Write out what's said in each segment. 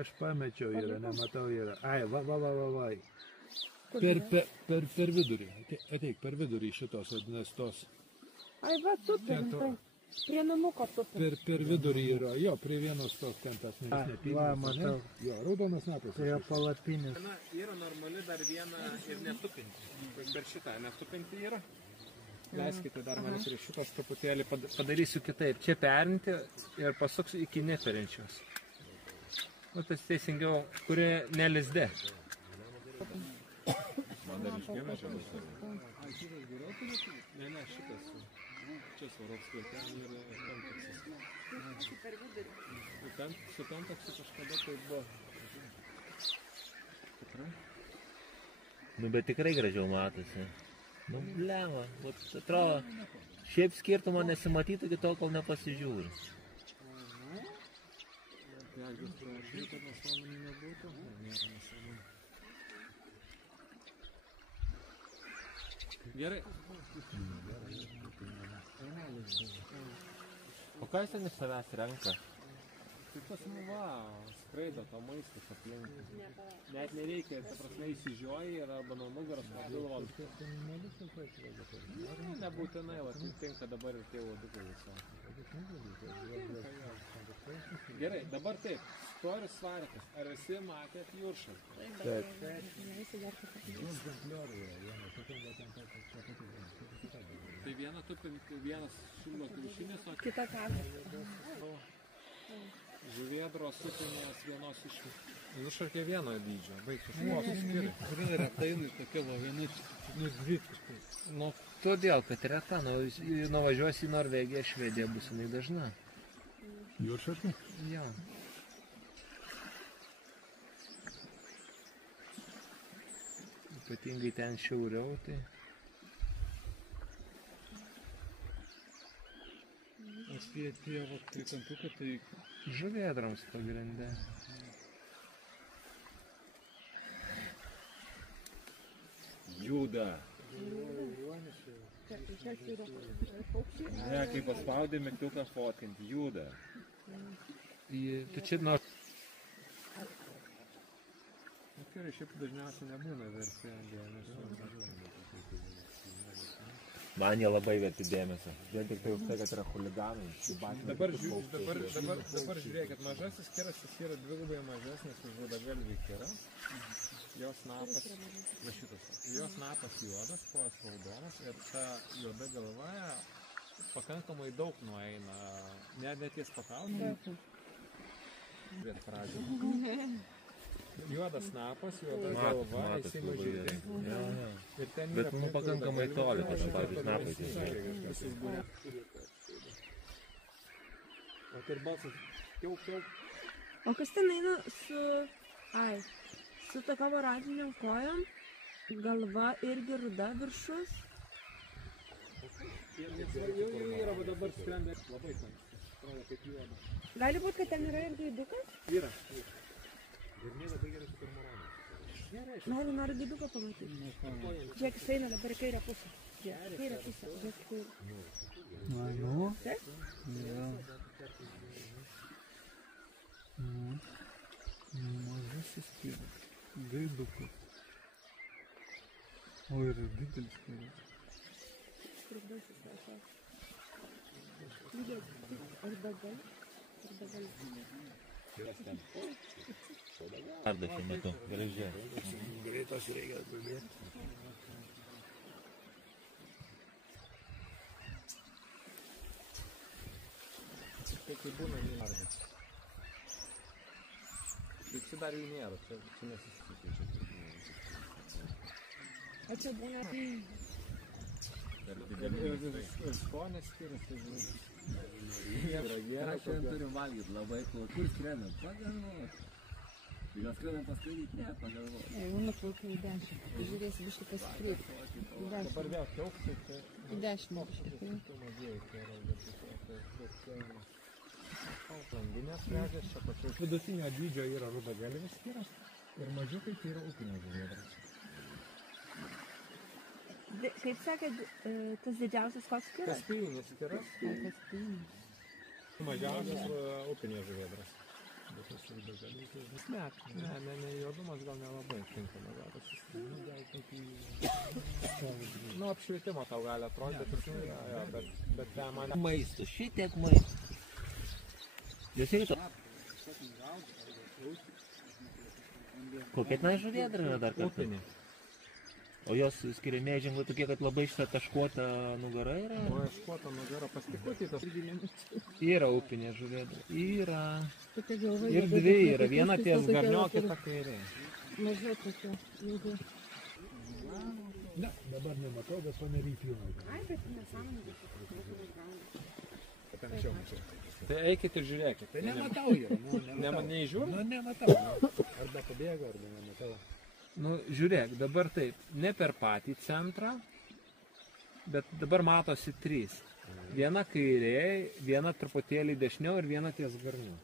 Aš pamečiau yra, nematau yra. Ai, va. Per vidurį. Ateik, per vidurį šitos, vadinasi tos. Ai, va, tupė. Prie namuko tupė. Per vidurį yra, jo, prie vienos tos ten tas nepinės. Va, matau. Jo, raudonas snapas. Prie palapinės. Viena yra normali dar viena ir netupinti. Per šitą netupinti yra. Leiskite dar man prie šitos truputėlį padarysiu kitaip. Čia perinti ir pasuksiu iki neperinčios. O tas teisingiau, kurie nelizde. Man dar iškėmė čia bus. Ai, šitas geriau turėtų? Ne, šitas. Čia Svarovskio ten ir ten taksis. Per vidurį. Su ten taksi kažkada tai buvo. Tikrai? Nu, bet tikrai gražiau matosi. Nu, blema, atrodo, šiaip skirtumo nesimatytų iki tol, kol nepasižiūri. Jeigu prašai, kad nesąmonė nebūtų, nėra nesąmonė. Gerai. O ką jis ten iš savęs renka? Tai tas, skraido to maistas aplink. Net nereikia, ta prasme, įsižioji ir arba nuo nugaros pagalvom. Nebūtinai, tinka dabar ir tie uodukai visą. Gerai, dabar taip, storis svarikas. Ar esi matėt jūršą? Taip. Tai viena tupinti, vienas šildo kiaušinis, o Kita kamera. žuviedros tupinės vienos iš nušarkė vieno dydžio. Baigsiu šluosus skiri. Kuri retainai tokia va viena, dvitkiškai. Nu, todėl, kad reta, nuvažiuosi į Norvegiją, Švediją bus jinai dažna. Jūršarkė? Jo. Ypatingai ten šiauriau, tai... O tie va, tai kampukai, tai... Žuvėdrams pagrinde. Juda. Ne, kai paspaudė mygtuką fotkinti, juda. Tai čia nuo... Gerai, šiaip dažniausiai nebūna versija dėmesio. Man jie labai verti dėmesio. Vien tik tai už tai, kad yra chuliganai. Dabar žiūrėkit, mažasis kiras yra dvigubai mažesnis už rudagalvį kirą. Jos napas, va šitas, jos napas juodas, kojas raudonas ir ta juoda galva pakankamai daug nueina. Ne ties pakauti. Bet pradžio. Juodas snapas, juoda galva, jisai mažiukai. Bet pakankamai toli, tas pavyzdžiui, snapai tiesiog. O tai ir balsas, kiauk. O kas ten eina su tokiam oranžiniam kojom, galva irgi ruda viršus? Jau yra, va dabar skrenda labai ten, atrodo kaip juoda. Gali būt, kad ten yra ir gaidukas? Yra. Ir nėra labai gerai su kormoranais. Noriu gaiduką pamatyti. Žiūrėk, jis eina dabar į kairę pusę. Žiūrėk, kairę pusę. Žiūrėk, kairę. Nu? Taip? Ja. Mažasis kiras. Gaidukas. O ir didelis kiras. Skrudasis kažkas. Žiūrėk, ar dagal? Ar dagal? Arda šiuo metu, gerai žiūrėk. Greitos reikia atbėgti. Tai kai būna nearda. Tai čia dar jų nėra, čia nesisikeičia. O čia būna... Ir skonės skiriasi. Ką šiandien turim valgyti labai kur skrendam? Pagalvot. Gal skrendam paskraidyti? Ne, pagalvot. Jeigu nuplaukiu į 10. Žiūrėsi, biškai pasikreipti. Į 10. Dabar vėl kiauksai, tai... Į 10 biškai. Mažieji, tai yra, landinės medės čia pačiu. Vidutinio dydžio yra rudagalvis kiras ir mažiukai tai yra upinės žuvėdros. Kaip sakė, tas didžiausias koks kiras? Kaspijinis kiras. Kaspijinis. Mažiausias upinės žuvėdros. Ne, juodumas gal nelabai tinkama darosi. Nu, apšvietimo tau gali atrodyti, bet ten man... Maisto, šitiek maisto. Jūs ryto. Kokia tenai žuvėdra yra dar kartą? Upinė. O jos skiriamieji ženklai tokie, kad labai šitą taškuotą nugarą yra? O taškuotą nugarą pastikutį tas. Yra upinė žuvėdra. Yra. Ir dvi yra. Viena ties garnio, kita kairė. Mažai tokia. ilga. Ne, dabar nematau, bet panery filmai. Ai, bet nesąmonė. Tai eikit ir žiūrėkit. Tai nematau jau. Neįžiūrė? Nu, nematau. Arba pabėgo, arba nematau. Nu, žiūrėk, dabar taip, ne per patį centrą, bet dabar matosi trys. Viena kairiai, viena truputėlį dešiniau ir viena ties garniu.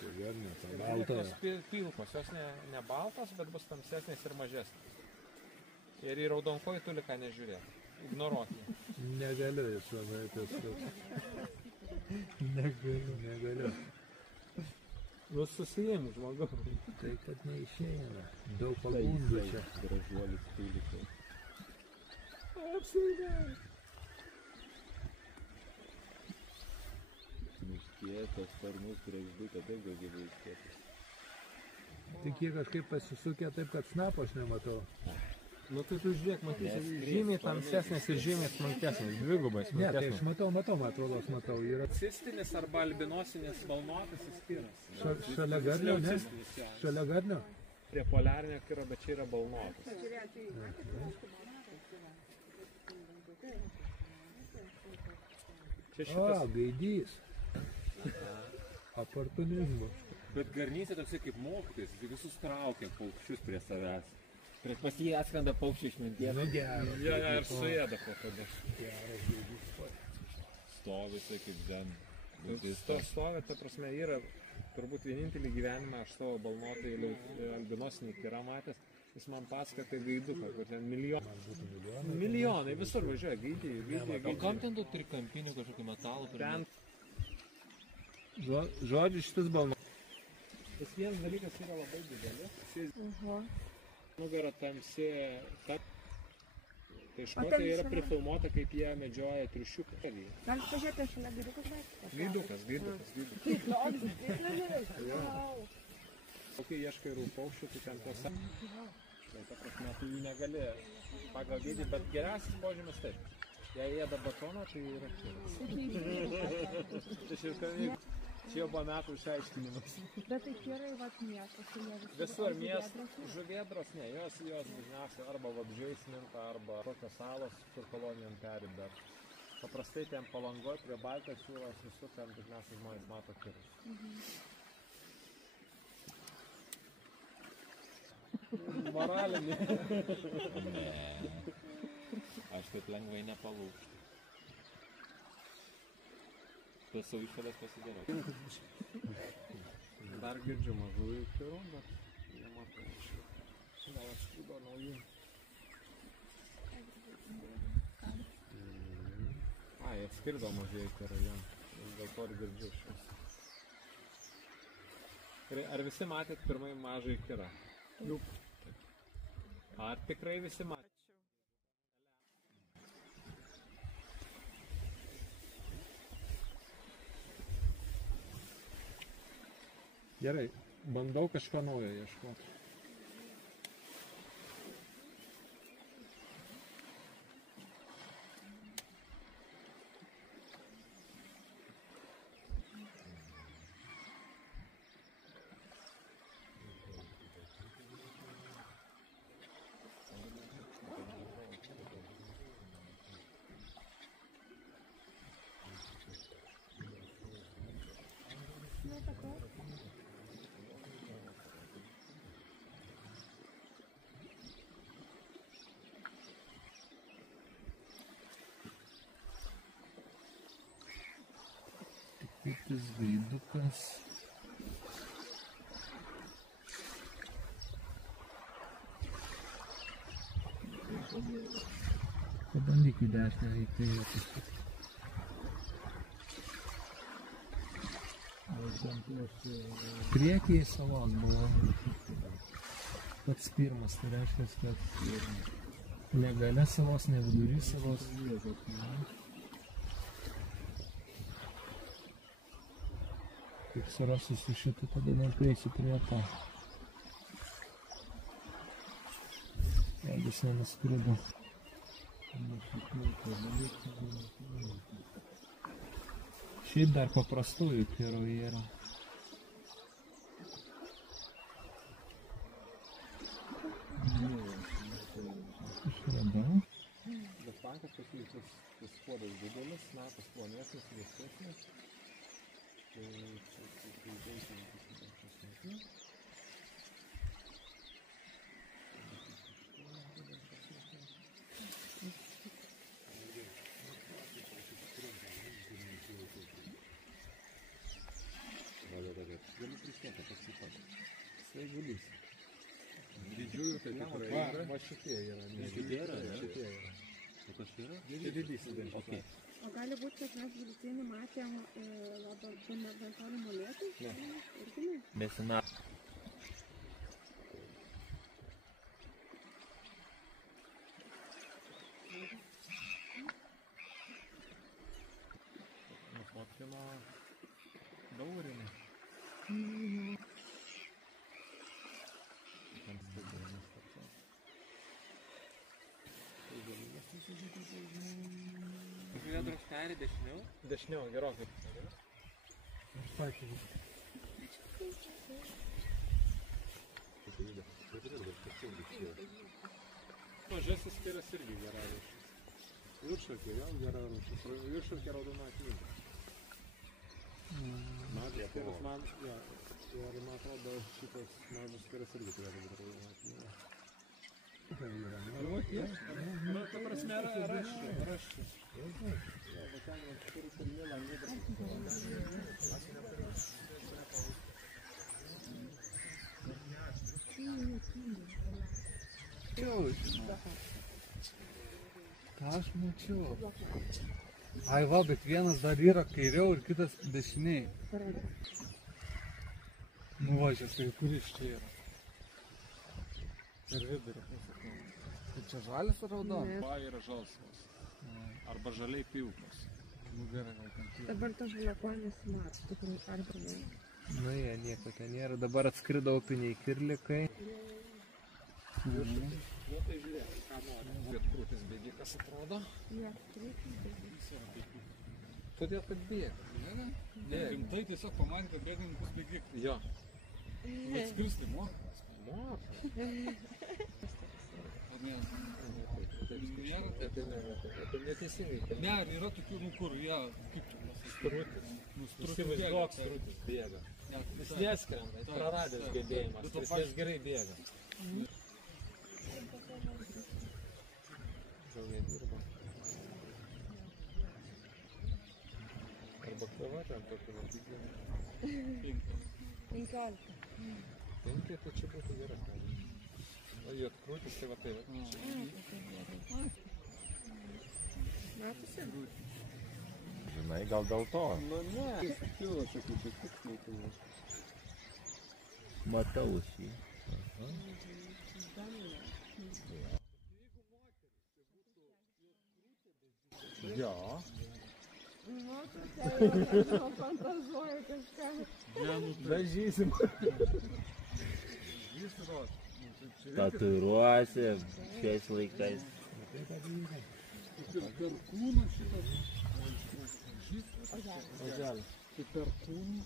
Tai garnio, tai Baltos pilkos, jos ne baltos, bet bus tamsesnės ir mažesnės. Ir į raudonkojį tuliką nežiūrėk. Ignoruok jį. negaliu iš savaitės. Negaliu. Nu, susijim, žmogu. Tai kad neišeina. Daug pagundų čia. Gražuolis tulikai. Nuskėtas, sparnus, kregždutė, taip gal gyvai išskėtas. Tik jie kažkaip pasisukė taip, kad snapo aš nematau. Nu, tai tu žiūrėk, matysi, žymiai tamsesnės ir žymiai smulkesnės, dvigubai Ne, tai aš smulkesnės. matau, man atrodo, aš matau. Yra Cistinis arba albinosinis balnotasis kiras. šalia garnio, ne? Šalia garnio? Prie poliarinio kiro, bet čia yra balnotas. Čia O, šitas. gaidys. Oportunizmas. Bet garnys toksai kaip mokytis, tai visus traukia paukščius prie savęs. Pas jį atskrenda paukščių išminties. Nu, geras. Ja, ir suėda po tada. Stovi, tai kaip zen. To stovė, ta prasme, yra turbūt vienintelį gyvenimą aš savo balnotai albinosinį kirą matęs. Jis man pasaka apie gaiduką, kur ten milijonai visur važiuoja, gaidžiai. O kam ten daug trikampinių kažkokių metalų? Ten, žodžiu, šitas balnotas. Tas vienas dalykas yra labai didelis. Nugara tamsi. Tai škotai yra prifilmuota, kaip jie medžioja triušiuką. Galit pažiūrėti, aš šalia gaidukas vaikščiu. Gaidukas. Kai ieškai rūpaukščių, tai ten tos... Tai ta prasme, tu jį negali pagal dydį, bet geriausias požymis taip. Jei ėda batoną, tai yra kiras. Čia jau buvo metų išaiškinimas. Bet tai kirai vat miestuose. Visur miestų žuvėdros, ne, jos dažniausiai arba vabzdžiais minta, arba tokios salos, kur kolonijom peri, bet paprastai ten Palangoj prie Baltijos jūros visur ten dažniausiai žmonės mato kirus. Moralinė. Ne. Aš taip lengvai nepalūkščiu. Tas savo išvadas pasidarau. Dar girdžiu mažųjų kirų, bet nematau išvis. Gal atskrido naujų. Ai, atskrido mažieji kirai, jo. Dėl to ir girdžiu šis. Ar visi matėt pirmai mažąjį kirą? Jau. Ar tikrai visi matėt? Gerai, bandau kažko naujo ieškoti. Kitas gaidukas. Pabandyk į dešinę į kairę pusę. Priekyje salos buvo. Pats pirmas, tai reiškia, kad ne gale salos, ne vidury salos. Kaip surasiu su šitu, tada neprieisiu prie to. Jeigu jis nenuskrido. Šiaip dar paprastųjų kirų yra. Išradau. Bet tankas tas spodas didelis, snapas plonesnis, vėsesnis. Galiu priskėti pasipatį. Sveigulys. Didžiųjų tai tikrai yra. Va šitie yra. Šitie yra, ne? Šitie yra. O kas yra? Tai didysis dešimtmetis. O gali būti, kad mes vidutinį matėm laboratorių molėtų? Ne. Irgi ne? Mesina. Nufotkino daurinį. Žiūrėjau drožtelį dešiniau? Dešiniau, gerokai. Aš pakeiliu. Mažasis kiras irgi gera rūšis. Viršakė vėl gera rūšis. Viršakė raudona akvinė. Mažas kiras man, ja, ir man atrodo šitas mažas kiras irgi turėtų būti raudona akvinė. Nu, ta prasme, raščius. Ką aš mačiau? Ai va, bet vienas dar yra kairiau ir kitas dešiniai. Nuvažias, tai kuris čia yra? Ir vidurį. Tai čia žalis ar raudonas? Va yra žalsvas. Arba žaliai pilkas. Nu gerai, gal ten tie. Dabar to žaliako nesimato, tikrųjų arba. Nu jie, nieko ten nėra. Dabar atskrido upiniai kirlikai. Nu tai žiūrėk, ką nori. Vietkrūtis bėgikas atrodo. Ne, Todėl, kad bėga. Ne, rimtai tiesiog pamatė, kad bėgininkus bėgikai. Jo. Bet skristi moka. Ar ne? Nėra taip. Tai neteisingai. Ne, ar yra tokių, nu kur, ja, kaip čia pasakyti? Strutis. Įsivaizduok, strutis bėga. Jis neskrenda, jis praradęs gebėjimas. Jis gerai bėga. Gal jie dirba. Arba kava ten tokį matyti. 15. 5 tai čia būtų geras. O jie atkrūtis, tai va tai va. Matosi? Žinai, gal dėl to. Nu ne, kilo, sakyčiau, tiksliai kilo. Matau šį. Jo. Nu, tu fantazuoju kažką. Dažysim. Tatuiruosi šiais laikais. Perkūno šitas. Oželė. Tai perkūnų.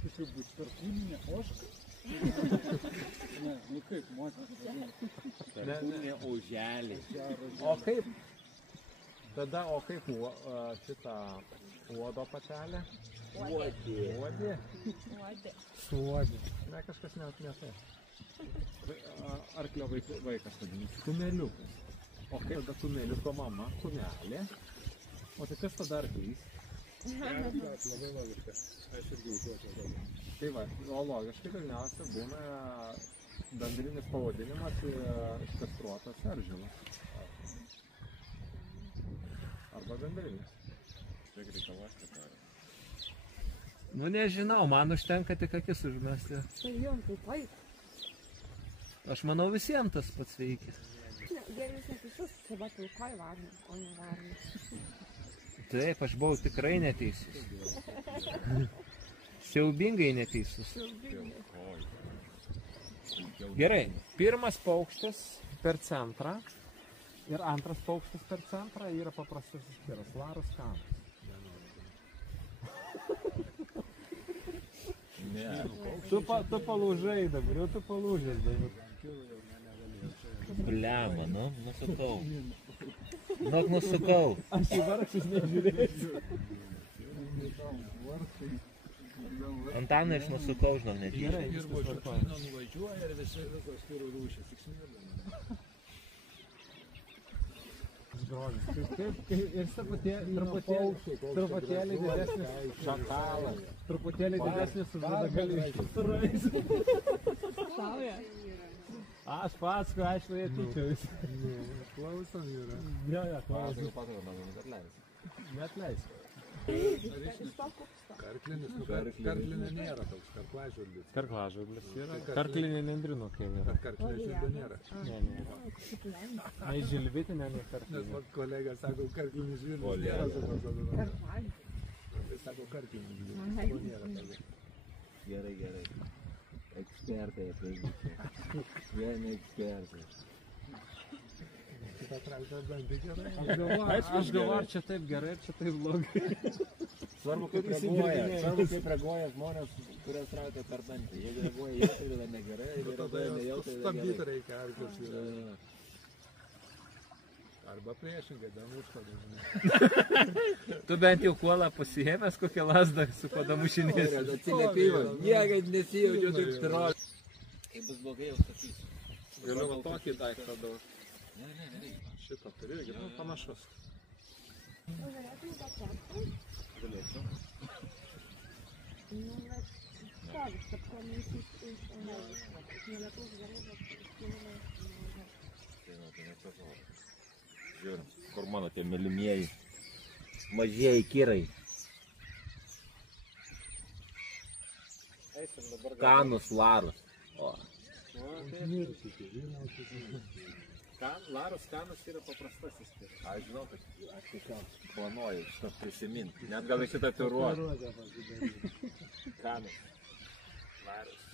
Tai kaip bus perkūninė ožka? Ne, nu kaip, moteris. Perkūnė oželė. O kaip? Tada, o kaip šitą uodo patelę? Uodė. Uodė? Suodė. Ne, kažkas ne tai. Arklio vaikas vadinasi. Kumeliukas. O kaip tada kumeliuko mama? Kumelė. O tai kas tada arklys? Labai logiška. Aš irgi užduočiau. Tai va, o logiškai dažniausiai būna bendrinis pavadinimas kastruotas eržilas. Arba bendrinis. Tiek reikalas, kad Nu nežinau, man užtenka tik akis užmesti. Tai jom, tai taip. Aš manau visiems tas pats veikia. Ne, geriau jūs neteisus, tai va pilkoj varna, o ne varna. Taip, aš buvau tikrai neteisus. Siaubingai neteisus. Gerai, pirmas paukštis per centrą ir antras paukštis per centrą yra paprastasis kiras, Larus Kanas. Tu palūžai dabar, jau tu palūžęs dabar. Bliama, nu, nusukau. Nusukau. Aš į vargšus nežiūrėsiu. Antaną iš nusukau, žinok, nežiūrėjau. Gerai, viskas tvarkoja. Nuvažiuoja ir visos turi rūšės. Tik smirda. Grožis. Taip, ir truputėlį didesnis šakalas, truputėlį didesnis už žadagalviškis. Sauja. Aš paskui, aišku, jie tyčiausi. Klausom yra. Jo, klausom. Pasakau, man atleis. Neatleisk. Karklinis, nu karklinė nėra toks, karklažurbis. Karklažurblis yra. Karklinė nendrinukė yra. Karklinė žilbė nėra. Ne. Nei žilbitinė, nei Nes karklinė. man kolega sako, karklinis žilbis nėra. Tai sako, karklinis žilbis nėra. Gerai, gerai. Ekspertai ateidžiai. Vieni ekspertai. Šitą traktą bent gerai. Aš galvoju, ar čia taip gerai, ar čia taip blogai. Svarbu, kaip reaguoja žmonės, kurios traukia per dantį. Jeigu reaguoja jautriai, tada negerai, jeigu reaguoja nejautriai, tada Stabdyti gerai. reikia, arkas yra. Arba priešingai, damuško dažnai. Tu bent jau kuolą pasiėmęs kokią lasdą su kuo damušinės. Atsiliepimas. Niekad nesijaučiu taip troli. Kaip bus blogai, jau sakysiu. Galiu va tokį daiktą daug. Ne, nereikia. Šitą turiu, irgi panašus. Galėčiau. Nu, bet stovis, kad komisijos iš nelietaus gerai, bet Žiūrim, kur mano tie mylimieji mažieji kirai. Kanus Larus. O. Larus Kanas yra paprastasis. Aš žinau, kad aš tiesiog planuoju šitą prisiminti. Net gal šitą tatuiruotę. Kanus. Larus.